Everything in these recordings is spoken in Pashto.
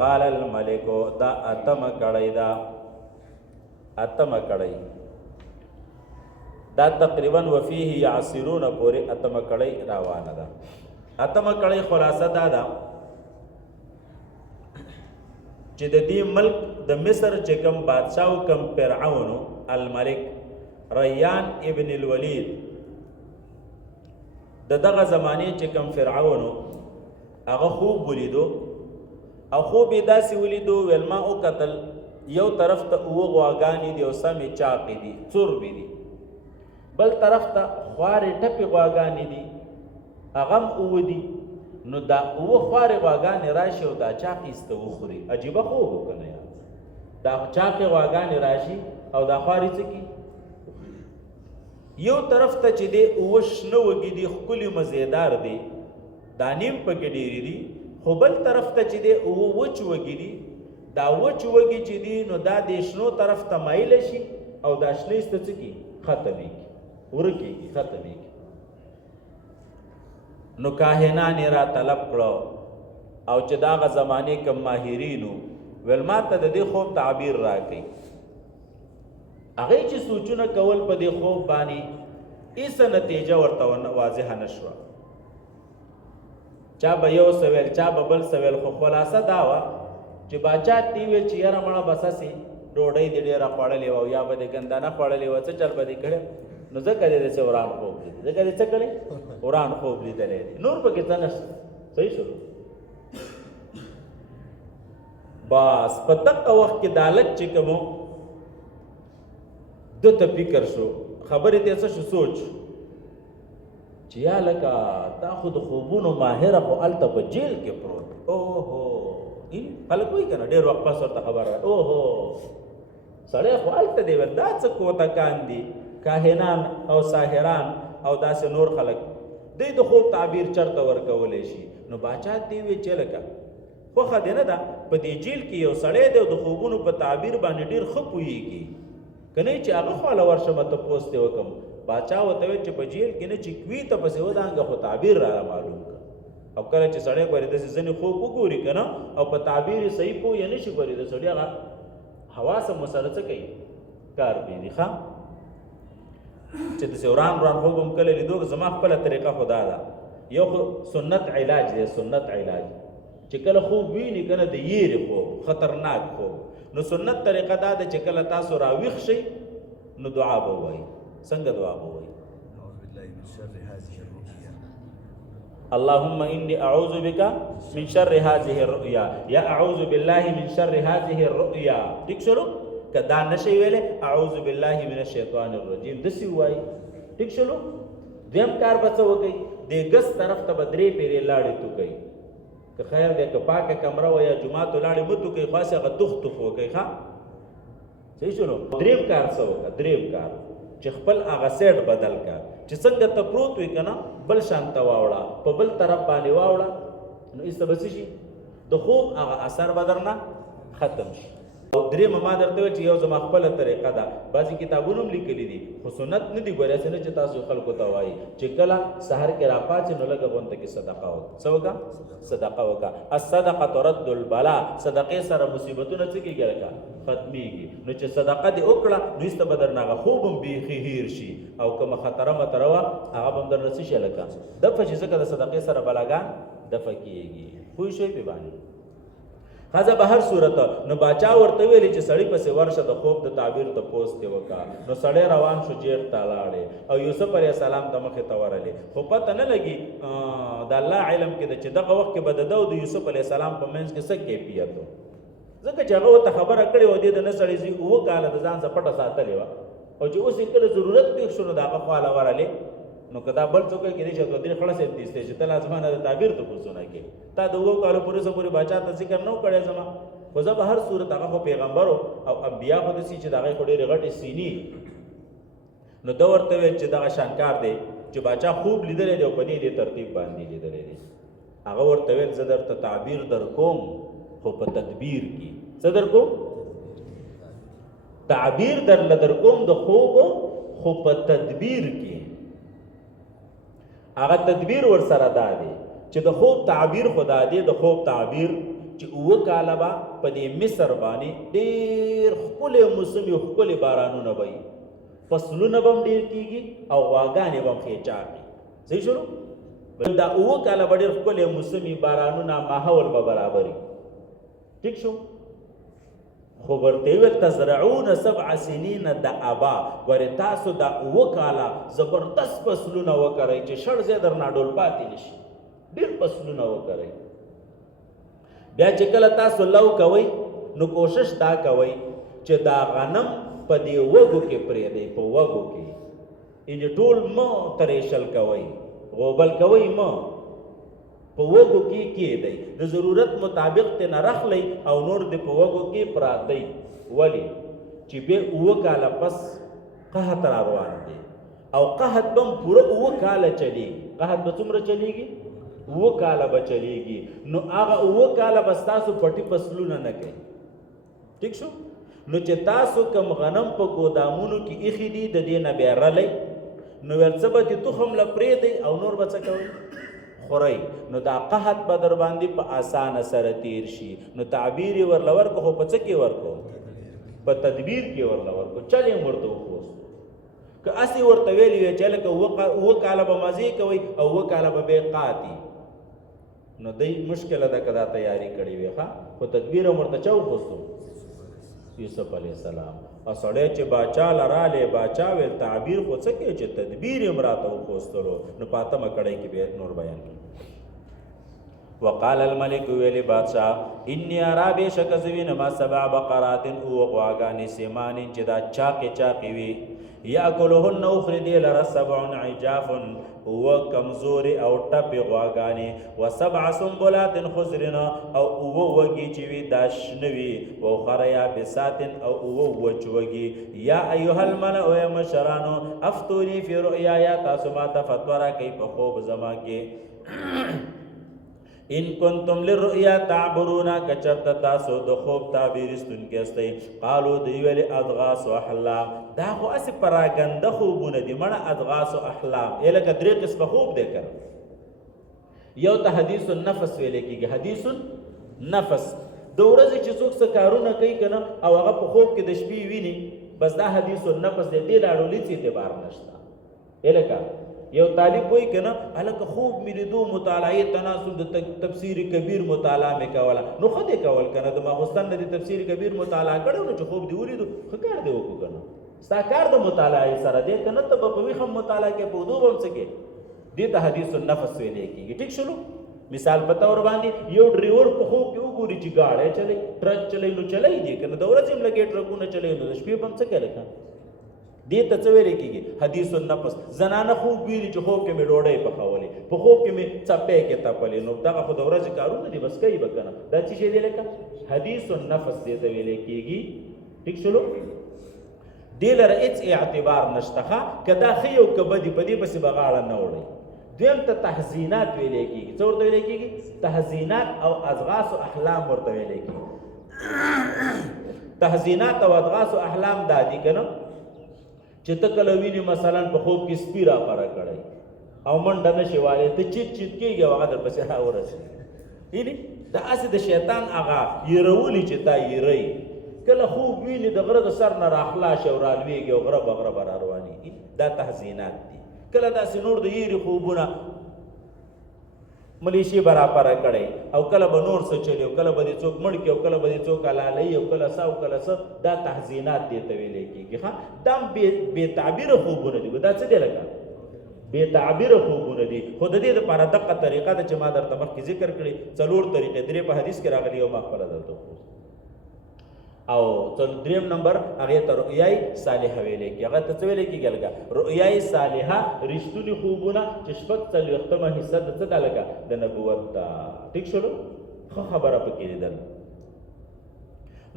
فقال الملک دا اتم کړی دا اتم کړی دا تقریبا وفيه يعصرون پورې اتم کړی روانه ده اتم کړی خلاصه دا ده چې د دې ملک د مصر چې کوم بادشاہ او کوم فرعون الملک ریان ابن الولید دغه زمانه چې کوم فرعون هغه خوب ولیدو او خوب یې داسې ولیدو ولما او قتل یو طرف ته غواګانی دی او سمې چاقې دي څوربې دي بل طرف ته خوارې ټپې غواګانې دي هغه هم اوه دي نو دا اوه خوارې غواګانې راشي او دا چاقې ایسته وخوري عجیبه خوب وکنه یا دا چاقې غواګانې راشي او دا خوارې څه کي یو طرف ته چې دی اوه شنه وږي دي ښکلي مزېدار دي دا نیم پکې ډېرې دي خو بل طرف ته چې دی اوه وچ وږي دي دا وچ وږي چې دي نو دا د شنو طرف ته مایله شي او دا شنه ایسته څه کي ختمېږي ورکېږي ختمېږي نو کاهنان یې را طلب کړو او چې د هغه زمانې کوم ماهرینو ویل ما ته د دې خوب تعبیر راکړئ هغې چې سوچونه کول په دې خوب باندې هېڅ نتیجه ورته واضحه نه شوه چا به یو څه ویل چا به بل څه ویل خو خلاصه دا وه چې باچا تی ویل چې یاره مړه بس هسې ډوډۍ دې ډېره خوړلې وه او یا به دې ګندانه خوړلې وه څه چل به دې کړی نو ځکه دې داسې وران خوب لیدي ځکه دې څه کړی وران خوب لیدلی دی نور پکې څه نشته صحیح شروع بس په دغه وخت کې د هلک چې کوم ده ته فکر شو خبرې ته څه شو سوچ چې یا لکه تا خو د خوبونو ماهره خو هلته په جیل کې پروت اوهو خلک وایي که نه ډېر وخت پس ورته خبر را اوهو سړی خو هلته دی ویل دا څه کوتکان دي کاهنان او ساحران او داسې نور خلک دوی د خوب تعبیر چرته ورکولی شي نو باچا دې وی چې لکه خوښه دی نه ده په دې جیل کې یو سړی دی او د خوبونو په تعبیر باندې ډېر ښه پوهېږي که نه چې هغه خواله ورشم تپوس دې وکړم باچا ورته ویل چې په جیل کې نه چې کوي ته پسې ودانګه خو تعبیر را معلوم کړه او کله چې سړی ګورې داسې ځینې خوب وګوري که نه او په تعبیر یې صحیح پوه یې نه شي ګورې د سړي هغه حواس هم ورسره څه کوي کار پېني ښه چې داسې وران وران خوب هم کله لیدو زما خپله طریقه خو دا ده یو خو سنت علاج دی سنت علاج چې کله خوب ویني که نه د یېرې خوب خطرناک خوب نو سنت طریقه دا ده چې کله تاسو راویښ شئ نو دعا به ووایي څنګه دعا به ووایي اللهم إني أعوذ بك من شر هذه الرؤيا یا أعوذ بالله من شر هذه الرؤيا ٹھیک شروع که دا نشي ویلې اعوذ بالله من الشیطان الرجیم داسې ووایي ٹھیک شروع دویم کار به څه وکړئ د ګس طرف ته به 3 پیرې لاړې توکئ که خیر دی که پاکه کمره وه یا جومات لاړې مه توکئ خاصې هغه تخ تخ وکئ ښه صحیح شو نو دریم کار څه وکړه دریم کار چې خپل هغه سیټ بدل کړه چې څنګه ته پروت وي که نه بل شان ته واوړه په بل طرف باندې واوړه نو ایسته به څه شي د خوب هغه اثر به درنه ختم شي او درېیمه ما درته ویل چې یو زما خپله طریقه ده بعضې کتابونه هم لیکلي دي خو سنت نه دي ګورې هسې نه چې تاسو خلکو ته وایي چې کله سحر کې راپاڅې نو لږه غونته کې صدقه وکړه څه وکړه صدقه وکړه الصدقه ترد البلا صدقې سره مصیبتونه څه کېږي لکه ختمېږي نو چې صدقه دې وکړه نو هېڅ ته به درنه هغه خوب هم بیخي هیر شي او کومه خطره مطره وه هغه به هم درنه څه شي لکه دفه شي ځکه د صدقې سره بلاګان دفه کېږي پوه شوئ پې باندې خزه به هر صورت نو باچا ورته ویلې چې سړی پسې ورشه د خوب د تعبیر تپوس دې وکړه نو سړی روان شو جیل ته لاړې او یوسف علیه السلام ته مخې ته ورلې خو پته نه لګي د الله علم کې ده چې دغه وخت کې به د ده او د یوسف علیه السلام په منځ کې څه کیفیت و ځکه چې هغه ورته خبره کړې وه دې د نه سړی زوی 7 کاله د ځان څه پټه ساتلې وه او چې اوس یې کله ضرورت پېښ شو نو د هغه خواله ورلې نو که دا بل څوک کېدای شي 2 خلاص هم دیسته چې ته لازمه نه د تعبیر ته پوښتنه کې تا د 7 کالو پورې سه پورې باچا ته ذکر نه کړی زما خو زه به هر صورت هغه خو پیغمبرو او انبیا خو داسې چې د هغې خو ډېرې غټې سینې نو ده ورته ویل چې دغه شانکار دی چې باچا خوب لیدلی دی او په دې ترتیب باندې لیدلی دی هغه ورته ویل زه درته تعبیر در کوم خو په تدبیر کې څه در کوم تعبیر درله در کوم د خوبو خو په تدبیر کې هغه تدبیر ورسره دا دی چې د خوب تعبیر خدا دی د خوب تعبیر چې اوه کاله به په دې مصر باندې ډېر ښکلې موسمي ښکلې بارانونه به وي، فصلونه به هم ډېر کېږي او غواګانې به هم خېچاقي. صحیح شولو؟ دا اوه کاله به ډېر ښکلې موسمي بارانونه ماحول به برابري. ټیک شو؟ خو ورته ویل تزرعون 7 سنین دأبا، ګورې تاسو دا اوه کاله زبردست فصلونه وکړئ چې شړ ځای درنه ډول پاتې نه شي، ډېر فصلونه وکړئ. بیا چې کله تاسو لو کوئ نو کوشش دا کوئ چې دا غنم په دې وږو کې پرېږدئ، په وږو کې یعنې ټول مه تریشل کوئ، غوبل کوئ مه، په وږو کې کېږدئ، د ضرورت مطابق ترې نه رخلئ او نور دې په وږو کې پراتئ. ولې چې بیا اوه کاله پس قحط را روان دی او قحط به هم پوره اوه کاله چلیږي. قحط به څومره چلیږي؟ اوه کاله به چلیږي. نو هغه اوه کاله به ستاسو پټي فصلونه نه کوي. ټیک شو؟ نو چې تاسو کم غنم په ګودامونو کې ایښي دي د دې نه بیا رلی، نو ویل څه به دې تخم له پرېږدئ او نور به څه کوئ؟ خورئ. نو دا قحط به در باندې په اسانه سره تیر شي. نو تعبیر یې ورله ورکړو، خو په څه کې ورکړو؟ په تدبیر کې ورله ورکړو. چل یې ورته وخوست. که هسې ورته ویلي وی چې هلکه اوه کاله به مزې کوئ او اوه کاله به بې قاتي، نو دی مشکله ده که دا تیاری کړې وي. ښه، خو تدبیر هم ورته چا وخوستو؟ یوسف علیه السلام. او سړی چې باچا له رالی، باچا ویل تعبیر خو څه کوي چې تدبیر یې هم راته وخوستلو. نو په اتمه کړۍ کې بیا نور بیان کړي. وقال الملک، ویلی بادشاہ، انی ارا بېشکه زه وینم 7 بقرات، اوه غواګانې سیمانې چې دا چاقې چاقې وي، یاکلهن اخري دی لره 7 عجاف، اوه کمزورې او ټپې غواګانې، و7 سنبلات خضرن، او اوه وږي چې وي دا شنه وي، واخر یابسات، او اوه وچ وږي. یا ایها الملأ، ای مشرانو، افتوني فی رؤیایا، تاسو ما ته فتوا راکئ په خوب زما کې. ان کنتم للرؤیا تعبرون، کچرته تاسو د خوب تعبیر استونکي استئ. قالو دوی ویلې اضغاث احلام، دا خو هسې پراګنده خوبونه دي مړه. اضغاث احلام یې لکه 3 قسمه خوب دی که یو ته حدیث النفس ویلې کېږي. حدیث النفس د ورځې چې څوک څه کارونه کوي که نه او هغه په خوب کې د شپې ویني، بس دا حدیث النفس دی. دې لاړولي څه اعتبار نشته. یې لکه یو طالب وایي که نه هلکه خوب مې لیدو، مطالعې تناسب د تفسیر کبیر مطالعه مې کوله، نو ښه دی کول که نه. د ماخوستن نه د تفسیر کبیر مطالعه کړی نو چې خوب دې ولیدو، ښه کار دی وکړو که نه. ستا کار د مطالعې سره دی که نه، ته به په ویښ هم مطالعه کې، په ودو به هم څه کې. دې ته حدیث النفس ویلی کېږي. ټیک شلو؟ مثال په طور باندې یو ډریور په خوب کې وګوري چې ګاډی چلی، ټرک چلی، نو چلی دی که نه. د ورځې هم لګې ټرکونه چلی، نو د شپې به هم څه کوي لکه. دې ته څه ویلی کېږي؟ حدیث النفس. زنانه خوب ویني چې خوب کې مې ډوډۍ پخولې، په خوب کې مې څپې کې تپلې، نو دغه خو د ورځې کارونه دي، بس کوي به که نه. دا څه شی دی لکه حدیث النفس دې ته ویلی کېږي. ټیک شلو؟ دې لره هېڅ اعتبار نشته. ښه، که دا ښه یو که بدي، په دې پسې به غاړه نه وړئ. دویم ته تحزینات ویلی کېږي. څه ورته ویلی کېږي؟ تحزینات او اضغاث احلام ورته ویلی کېږي. تحزینات او اضغاث احلام دا دي که نه چې ته کله وینې مثلا په خوب کې سپي راپره کړی او منډه نه شي والی، ته چیت چیت کېږي او هغه در پسې راورسېږي. وینې دا هسې د شیطان هغه یېرولي چې تا یېروي. کله خوب وینې د غره د سر نه راخلاص او رالوېږي او غره به غره به راروانېږي. دا تحزینات دي. کله داسې نور د یېرې خوبونه ملیشي به راپره کړی او کله به نور څه چلي او کله به دې څوک مړ کړي او کله به دې څوک حلالوي او کله څه او کله څه. دا تحزینات دې ته ویلی کېږي. ښه، دا هم بې تعبیره خوبونه دي. دا څه دی لکه بې تعبیره خوبونه دي. خو د دې دپاره دقه طریقه ده چې ما درته مخکې ذکر کړي. 4 طریقې، 3 په حدیث کې راغلي او ما خپله درته وښوست. او 3 نمبر هغې ته رؤیای صالحه ویلی کېږي. هغه ته څه ویلی کېږي لکه رؤیای صالحه، رښتوني خوبونه چې 40 حصه د څه ده لکه د نبوت ده. ټیک شولو؟ ښه خبره پکې لیدل.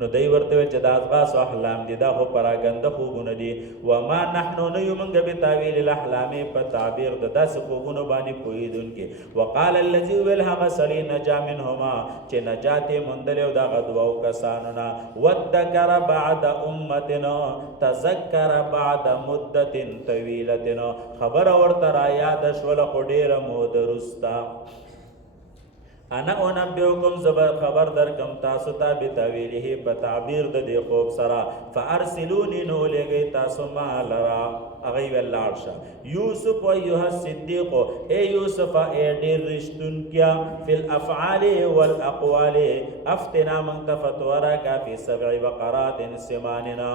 نو دی ورته ویل چې دا اضغاث احلام دي، دا خو پراګنده خوبونه دي. وما نحنو نه یو موږ بتاویل الاحلام، په تعبیر د داسې خوبونو باندې پوهېدونکي. وقال الذي ویل هغه سړی نجا منهما چې نجات یې موندلی او د هغه 2 کسانو نه. وذکر بعد امتنا، تذکر بعد مدت طویلتنا، خبره ورته را یاده شوله خو ډېره موده وروسته. انا انبئکم زبر خبر درکم تاسو ته بتاویله په تعبیر د دې خوب سره فارسلونی نو لګی تاسو ما لرا اغي ولارشا یوسف ایها الصدیق اے یوسف اے ډیر رښتون کیا فی الافعال والاقوال افتنا من تفتورا کا فی 7 بقرات سماننا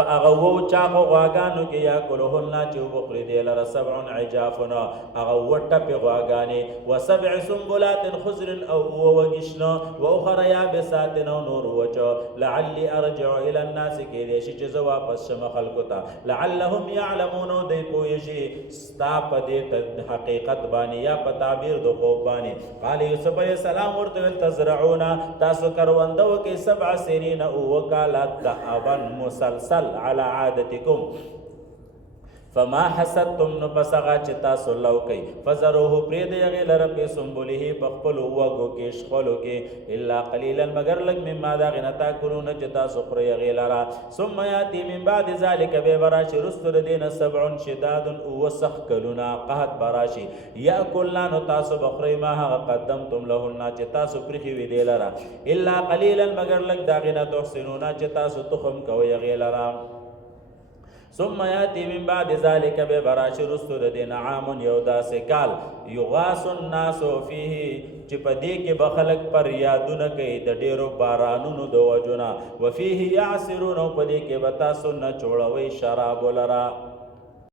په هغه وو چاغو غواګانو کې یا کلهن چې وبخری دی لره 7 عجافنا هغه وټه په غواګانې و7 سنبلات خضر او وغشنا واخر یابسات نور وچو لعلی ارجع الى الناس کې دې چې زه واپس شم خلکو ته لعلهم يعلمون دې پوهشي ستا په دې حقیقت باندې یا په تعبیر د خوب باندې قال یوسف علیہ السلام ورته تزرعون تاسو کروندو کې 7 سنین او وکالات دعبن مسلسل على عادتكم فما حسدتم نو پسغا چتا سلو کئی فزروه پرید یغی لرب سنبوله پخپل وگو کې شخلو کې الا قلیلا مگر لگ مما دا غنتا کرون چتا سخر یغی لرا ثم یاتی من بعد ذلك بے براشی رستر دین 7 شداد وسخ کلونا قحط براشی یاکلنا نو تاسو بخری ما قدمتم لهن چتا سپرخی وی دی لرا الا قلیلا مگر لگ دا غنا تحسنونا چتا سو تخم کو یغی لرا ثم یاتی من بعد ذلك ببراش رسول دین عام یودا سکال یغاس الناس فیه چې پدې کې بخلق پر یادونه کوي د ډیرو بارانونو د وجونا وفيه يعصرون پدې کې بتا سن چوړوي شراب لرا